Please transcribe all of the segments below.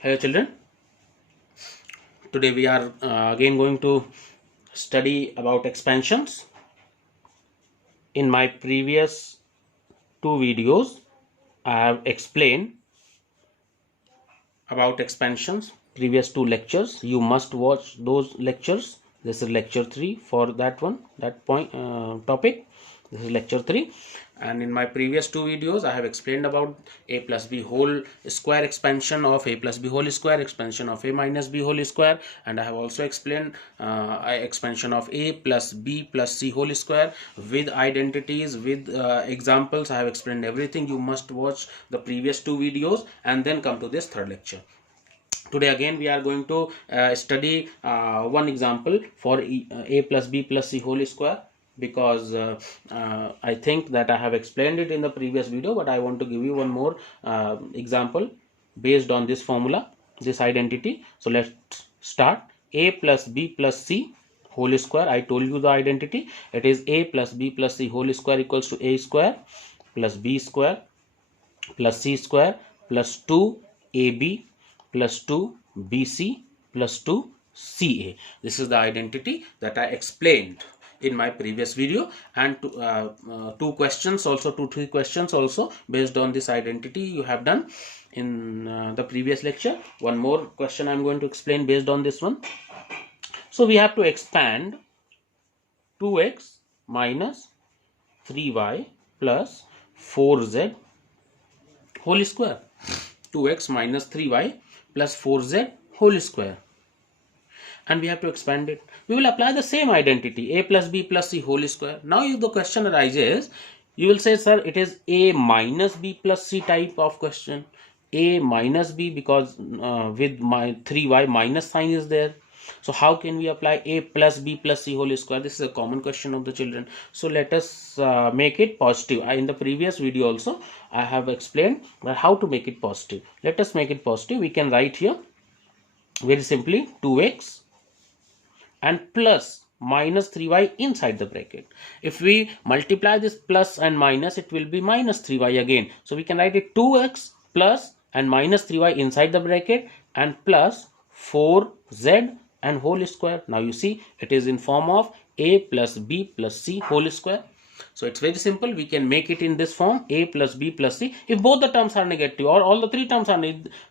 Hello children, today we are again going to study about expansions. In my previous two videos I have explained about expansions. Previous two lectures, you must watch those lectures. This is lecture 3 for that topic. This is lecture 3, and in my previous two videos I have explained about a plus b whole square expansion of a plus b whole square, expansion of a minus b whole square, and I have also explained expansion of a plus b plus c whole square with identities, with examples. I have explained everything. You must watch the previous two videos and then come to this third lecture. Today again we are going to study one example for a plus b plus c whole square, because I think that I have explained it in the previous video, but I want to give you one more example based on this formula, this identity. So let's start. A plus b plus c whole square. I told you the identity. It is a plus b plus c whole square equals to a square plus b square plus c square plus 2ab plus 2bc plus 2ca. This is the identity that I explained in my previous video, and two questions also, 2-3 questions also based on this identity you have done in the previous lecture. One more question I am going to explain based on this one. So we have to expand 2x minus 3y plus 4z whole square. 2x minus 3y plus 4z whole square, and we have to expand it. We will apply the same identity, a plus b plus c whole square. Now if the question arises, you will say, sir, it is a minus b plus c type of question. A minus b, because with my 3y minus sign is there. So how can we apply a plus b plus c whole square? This is a common question of the children. So let us make it positive. In the previous video also I have explained how to make it positive. Let us make it positive. We can write here very simply 2x and plus minus 3y inside the bracket. If we multiply this plus and minus, it will be minus 3y again. So we can write it 2x plus and minus 3y inside the bracket and plus 4z and whole square. Now you see it is in form of a plus b plus c whole square. So it's very simple. We can make it in this form, a plus b plus c. If both the terms are negative or all the three terms are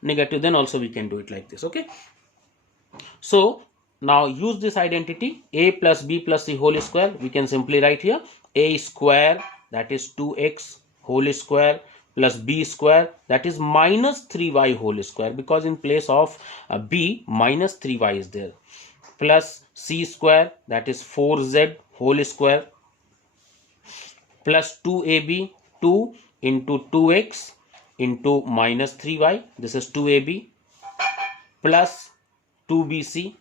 negative, then also we can do it like this. Okay. So now use this identity, a plus b plus c whole square. We can simply write here a square, that is 2x whole square, plus b square, that is minus 3y whole square, because in place of b minus 3y is there, plus c square, that is 4z whole square, plus 2ab, 2 into 2x into minus 3y, this is 2ab, plus 2bc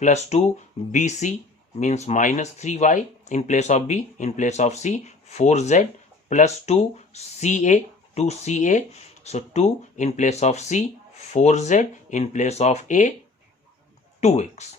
plus 2bc means minus 3y in place of b, in place of c 4z, plus 2ca, 2ca, so 2 in place of c, 4z in place of a, 2x.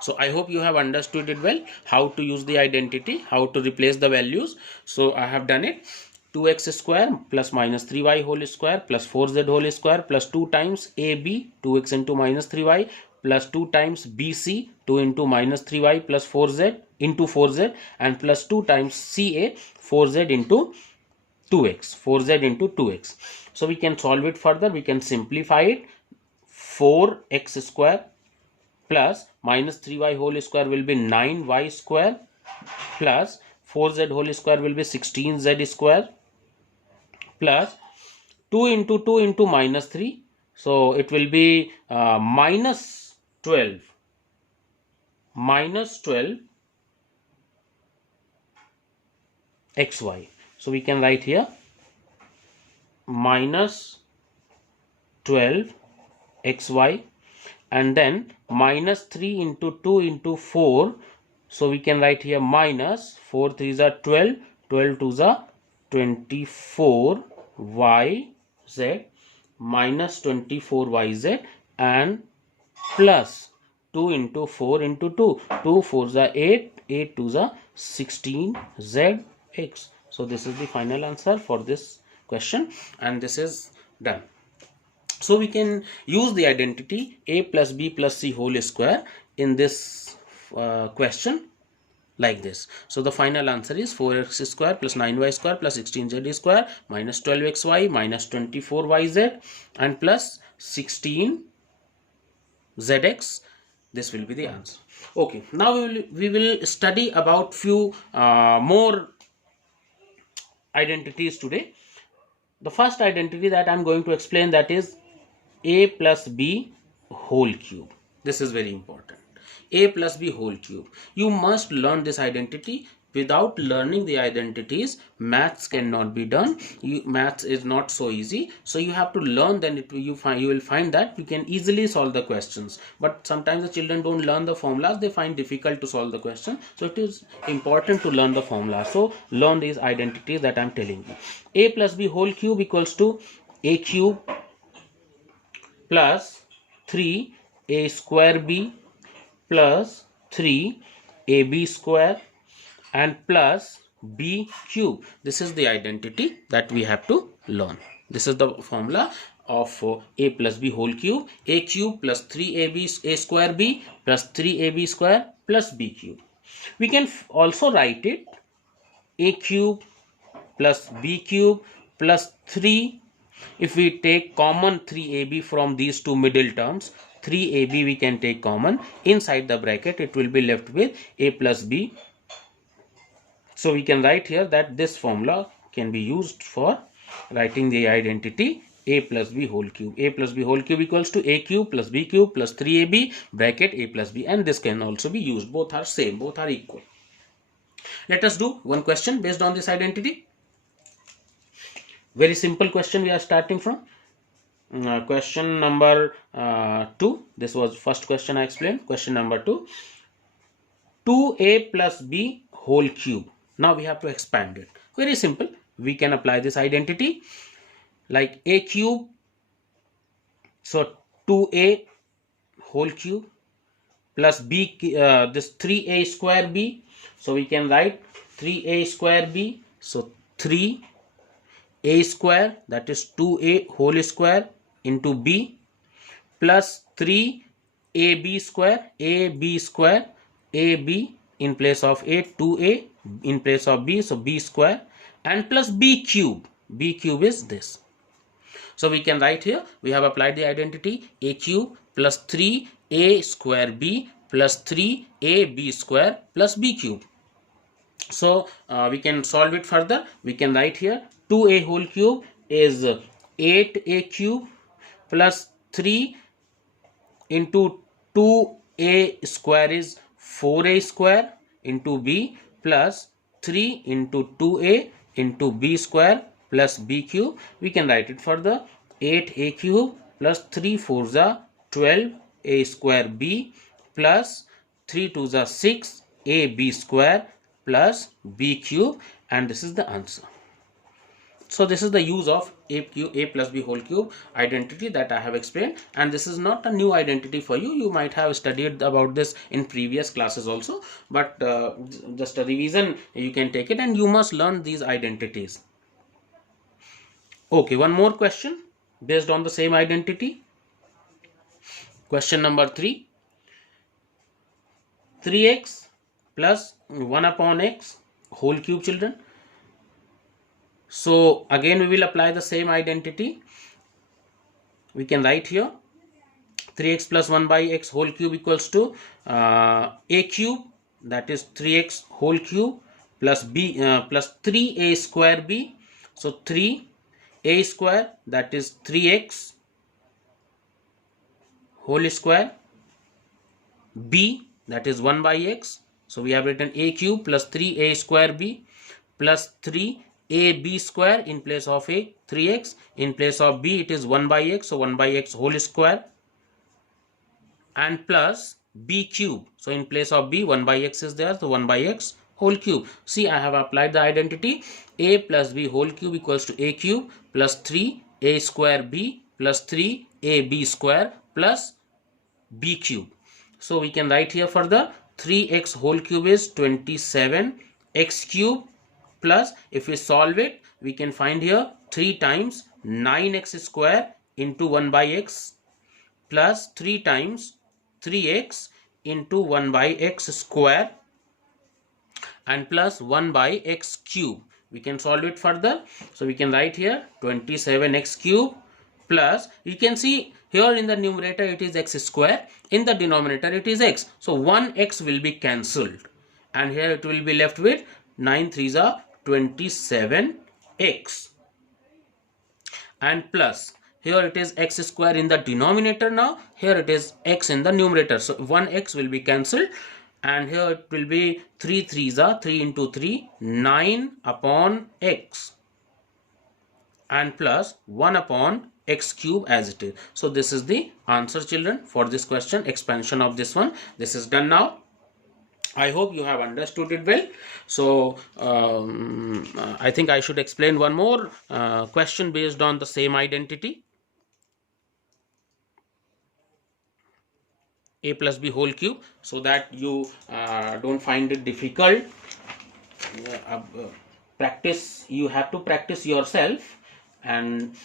So I hope you have understood it well, how to use the identity, how to replace the values. So I have done it. 2x square plus minus 3y whole square plus 4z whole square plus 2 times ab, 2x into minus 3y, plus 2 times bc, 2 into minus 3y plus 4z into 4z, and plus 2 times ca, 4z into 2x, 4z into 2x. So we can solve it further. We can simplify it. 4x square plus minus 3y whole square will be 9y square, plus 4z whole square will be 16z square, plus 2 into minus 3, so it will be minus 12 xy. So we can write here minus 12 xy, and then minus 3 into 2 into 4, so we can write here minus 4 3s are 12, 12 2s are 24 yz, minus 24 yz, and plus 2 into 4 into 2, 2 4s are 8, 8 2s are 16 zx. So this is the final answer for this question, and this is done. So we can use the identity a plus b plus c whole square in this question like this. So the final answer is 4x square plus 9y square plus 16z square minus 12xy minus 24yz and plus 16zx. This will be the answer. Okay, now we will study about few more identities today. The first identity that I'm going to explain, that is a plus b whole cube. This is very important. A plus b whole cube. You must learn this identity. Without learning the identities, maths cannot be done. Maths is not so easy. So you have to learn, then you will find that you can easily solve the questions. But sometimes the children don't learn the formulas. They find difficult to solve the question. So it is important to learn the formula. So learn these identities that I'm telling you. A plus b whole cube equals to a cube plus 3a square b plus 3ab square and plus b cube. This is the identity that we have to learn. This is the formula of a plus b whole cube. A cube plus 3ab a square b plus 3ab square plus b cube. We can also write it a cube plus b cube plus 3. If we take common 3ab from these two middle terms, 3ab we can take common. Inside the bracket it will be left with a plus b. So we can write here that this formula can be used for writing the identity a plus b whole cube. A plus b whole cube equals to a cube plus b cube plus 3ab bracket a plus b, and this can also be used. Both are same, both are equal. Let us do one question based on this identity. Very simple question we are starting from. Question number 2. This was first question I explained. Question number 2. 2a plus b whole cube. Now we have to expand it. Very simple. We can apply this identity like a cube. So 2a whole cube plus b, this 3a square b. So we can write 3a square b. So 3a square, that is 2a whole square into b plus 3ab square, ab square, ab in place of a, 2a in place of b, so b square, and plus b cube. B cube is this. So we can write here, we have applied the identity a cube plus 3a square b plus 3ab square plus b cube. So we can solve it further. We can write here 2a whole cube is 8a cube plus 3 into 2a square is 4a square into b plus 3 into 2a into b square plus b cube. We can write it further 8a cube plus 3 4s are 12a square b plus 3 2s are 6 ab square plus b cube, and this is the answer. So this is the use of a plus b whole cube identity that I have explained, and this is not a new identity for you. You might have studied about this in previous classes also, but just a revision you can take it, and you must learn these identities. Okay, one more question based on the same identity. Question number 3. 3x plus 1 upon x whole cube, children. So again we will apply the same identity. We can write here 3x plus 1 by x whole cube equals to a cube, that is 3x whole cube plus b plus 3a square b. So 3a square, that is 3x whole square, b, that is 1 by x. So we have written a cube plus 3a square b plus 3ab square in place of a, 3x, in place of b it is 1 by x, so 1 by x whole square, and plus b cube. So in place of b 1 by x is there, so 1 by x whole cube. See, I have applied the identity a plus b whole cube equals to a cube plus 3a square b plus 3ab square plus b cube. So we can write here further 3x whole cube is 27x cube plus, if we solve it, we can find here 3 times 9x square into 1 by x plus 3 times 3x into 1 by x square and plus 1 by x cube. We can solve it further. So we can write here 27x cube plus, you can see here in the numerator it is x square, in the denominator it is x. So 1x will be cancelled and here it will be left with 9 3s are 27x and plus here it is x square in the denominator. Now here it is x in the numerator, so 1x will be cancelled and here it will be 3 3s are 3 into 3 9 upon x and plus 1 upon x cube as it is. So this is the answer, children, for this question, expansion of this one. This is done now. I hope you have understood it well. So I think I should explain one more question based on the same identity. A plus b whole cube, so that you don't find it difficult. Practice, you have to practice yourself, and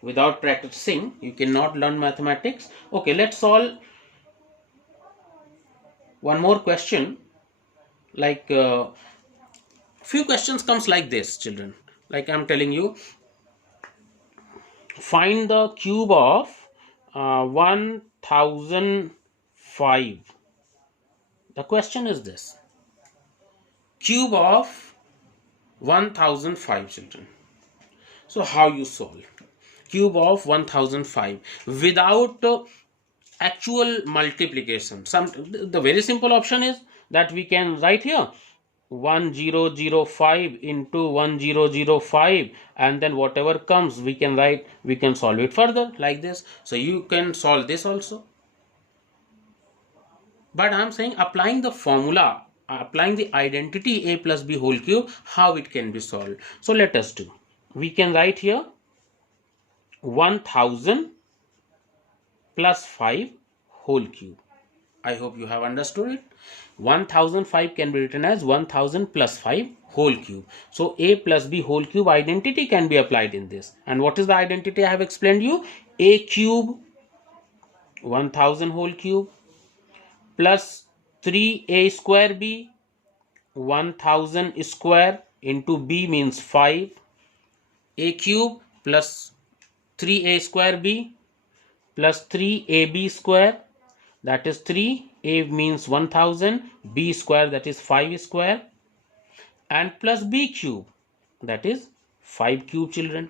without practicing you cannot learn mathematics. Okay, let's solve one more question. Like few questions comes like this, children. Like I'm telling you, find the cube of 1005. The question is this: cube of 1005, children. So how you solve cube of 1005 without actual multiplication? The very simple option is that we can write here 1005 into 1005 and then whatever comes we can write, we can solve it further like this. So you can solve this also, but I'm saying applying the formula, applying the identity a plus b whole cube, how it can be solved. So let us do. We can write here 1000 plus 5 whole cube. I hope you have understood it. 1005 can be written as 1000 plus 5 whole cube. So a plus b whole cube identity can be applied in this. And what is the identity I have explained you? A cube 1000 whole cube plus 3a square b 1000 square into b means 5, a cube plus 3a square b plus 3ab square, that is 3, a means 1000, b square, that is 5 square, and plus b cube, that is 5 cube, children.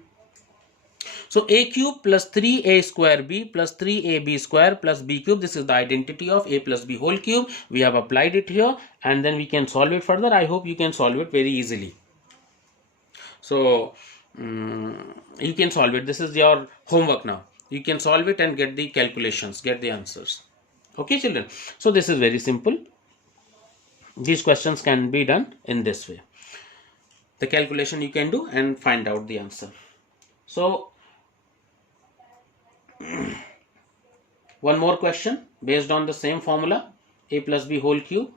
So a cube plus 3a square b plus 3ab square plus b cube, this is the identity of a plus b whole cube. We have applied it here and then we can solve it further. I hope you can solve it very easily. So you can solve it. This is your homework now. You can solve it and get the calculations, get the answers. Okay, children. So this is very simple. These questions can be done in this way. The calculation you can do and find out the answer. So one more question based on the same formula, a plus b whole cube.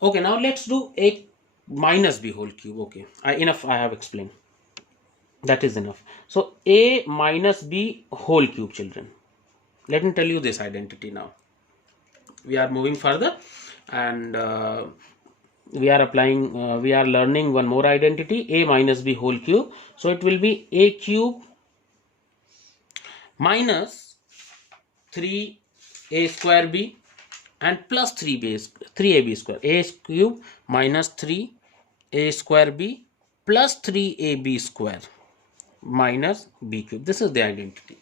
Okay, now let's do a minus b whole cube. Okay, enough, I have explained. That is enough. So a minus b whole cube, children. Let me tell you this identity now. We are moving further and we are applying, we are learning one more identity, a minus b whole cube. So it will be a cube minus 3a square b and plus 3ab square. A cube minus 3a square b plus 3ab square minus b cube. This is the identity.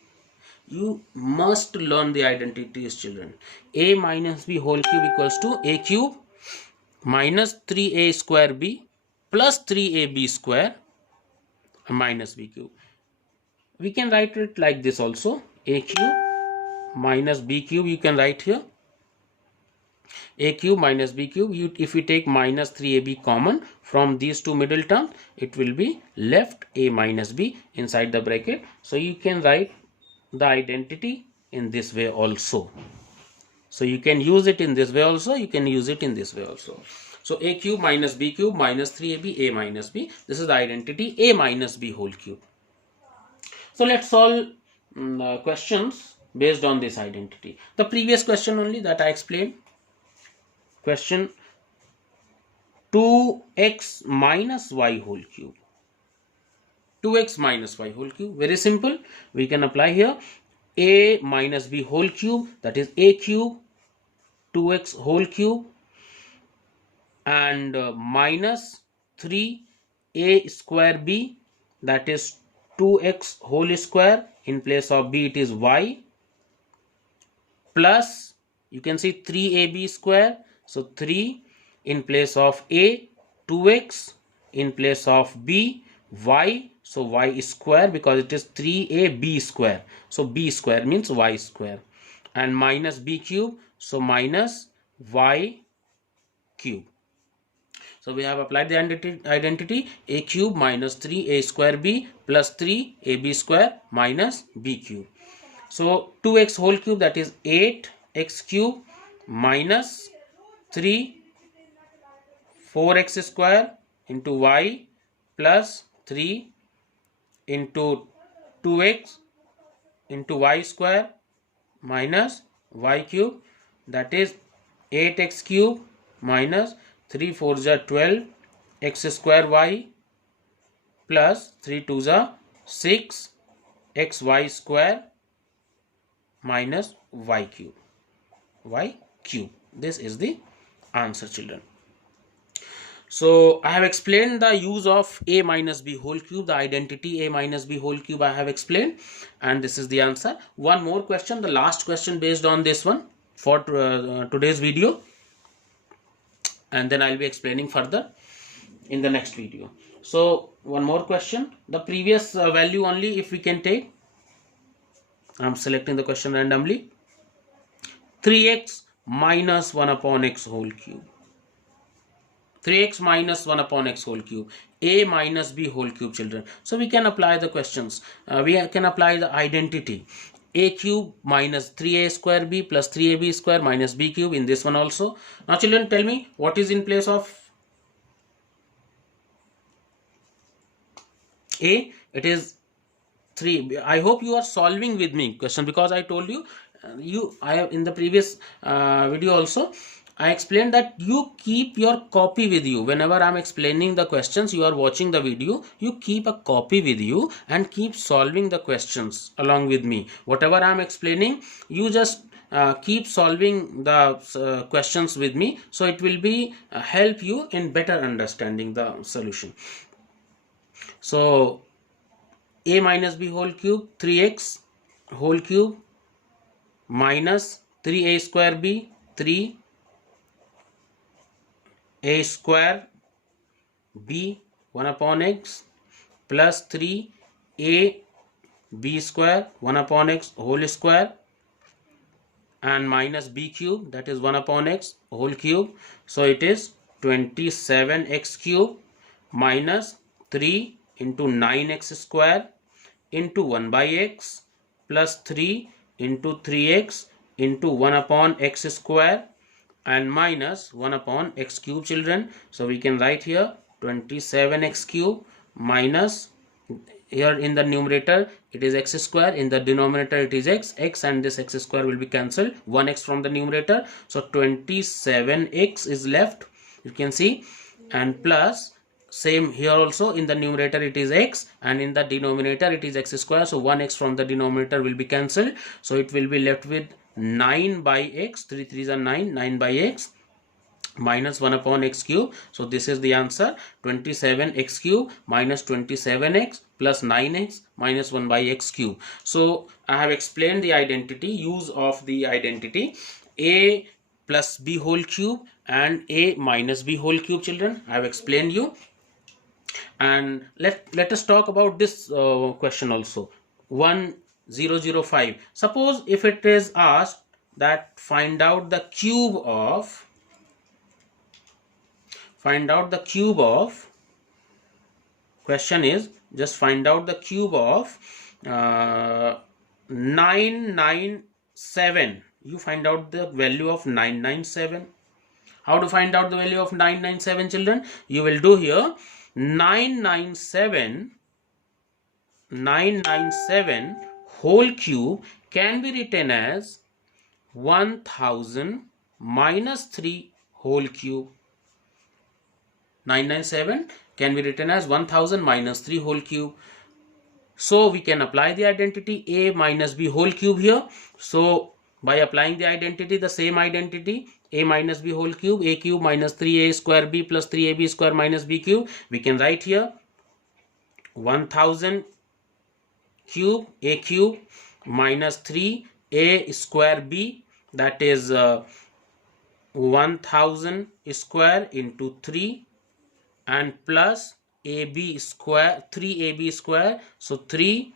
You must learn the identities, children. A minus b whole cube equals to a cube minus 3a square b plus 3ab square minus b cube. We can write it like this also. A cube minus b cube, you can write here. A cube minus b cube, if you take minus 3ab common from these two middle terms, it will be left a minus b inside the bracket. So you can write the identity in this way also. So you can use it in this way also, you can use it in this way also. So a cube minus b cube minus 3ab, a minus b. This is the identity a minus b whole cube. So let's solve questions based on this identity. The previous question only that I explained. Question 2x minus y whole cube. 2x minus y whole cube. Very simple. We can apply here a minus b whole cube, that is a cube, 2x whole cube, and minus 3a square b, that is 2x whole square. In place of b it is y, plus you can see 3ab square. So 3 in place of a, 2x in place of b, y. So y square, because it is 3ab square. So b square means y square, and minus b cube. So minus y cube. So we have applied the identity a cube minus 3a square b plus 3ab square minus b cube. So 2x whole cube, that is 8x cube minus 3 4x square into y plus 3 into 2x into y square minus y cube, that is 8x cube minus 3 4s are 12 x square y plus 3 2s are 6 xy square minus y cube. This is the answer, children. So I have explained the use of a minus b whole cube, the identity a minus b whole cube I have explained, and this is the answer. One more question, the last question based on this one for today's video, and then I'll be explaining further in the next video. So one more question, the previous value only if we can take. I'm selecting the question randomly. 3x minus 1 upon x whole cube. 3x minus 1 upon x whole cube, a minus b whole cube, children. So we can apply the questions. We can apply the identity a cube minus 3a square b plus 3ab square minus b cube in this one also. Now children, tell me what is in place of a. It is 3. I hope you are solving with me question, because I told you I have in the previous video also I explained that you keep your copy with you. Whenever I'm explaining the questions, you are watching the video, you keep a copy with you and keep solving the questions along with me. Whatever I'm explaining, you just keep solving the questions with me, so it will be help you in better understanding the solution. So a minus b whole cube, 3x whole cube minus 3a square b, 3 a square b 1 upon x plus 3 a b square 1 upon x whole square and minus b cube, that is 1 upon x whole cube. So it is 27x cube minus 3 into 9x square into 1 by x plus 3 into 3x into 1 upon x square and minus 1 upon x cube, children. So we can write here 27x cube minus, here in the numerator it is x square, in the denominator it is x and this x square will be cancelled, 1x from the numerator. So 27x is left, you can see, and plus same here also, in the numerator it is x and in the denominator it is x square. So 1x from the denominator will be cancelled. So it will be left with 9 by x, 3 3s are 9, 9 by x minus 1 upon x cube. So this is the answer, 27x cube minus 27x plus 9x minus 1 by x cube. So I have explained the identity, use of the identity a plus b whole cube and a minus b whole cube, children. I have explained you. And let us talk about this question also, 1005. Suppose if it is asked that find out the cube of question is just find out the cube of 997. You find out the value of 997. How to find out the value of 997, children? You will do here 997 whole cube can be written as 1000 minus 3 whole cube. 997 can be written as 1000 minus 3 whole cube. So we can apply the identity a minus b whole cube here. So by applying the identity, the same identity, a minus b whole cube, a cube minus 3a square b plus 3ab square minus b cube, we can write here 1000 cube a cube minus 3a square b, that is 1000 square into 3 and plus ab square, 3ab square, so 3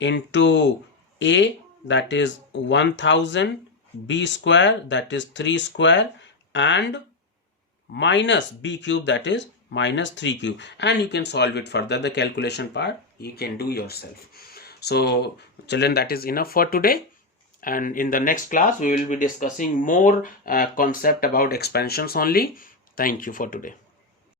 into a, that is 1000, b square, that is 3 square, and minus b cube, that is minus 3 cube. And you can solve it further. The calculation part you can do yourself. So children, that is enough for today, and in the next class we will be discussing more concept about expansions only. Thank you for today.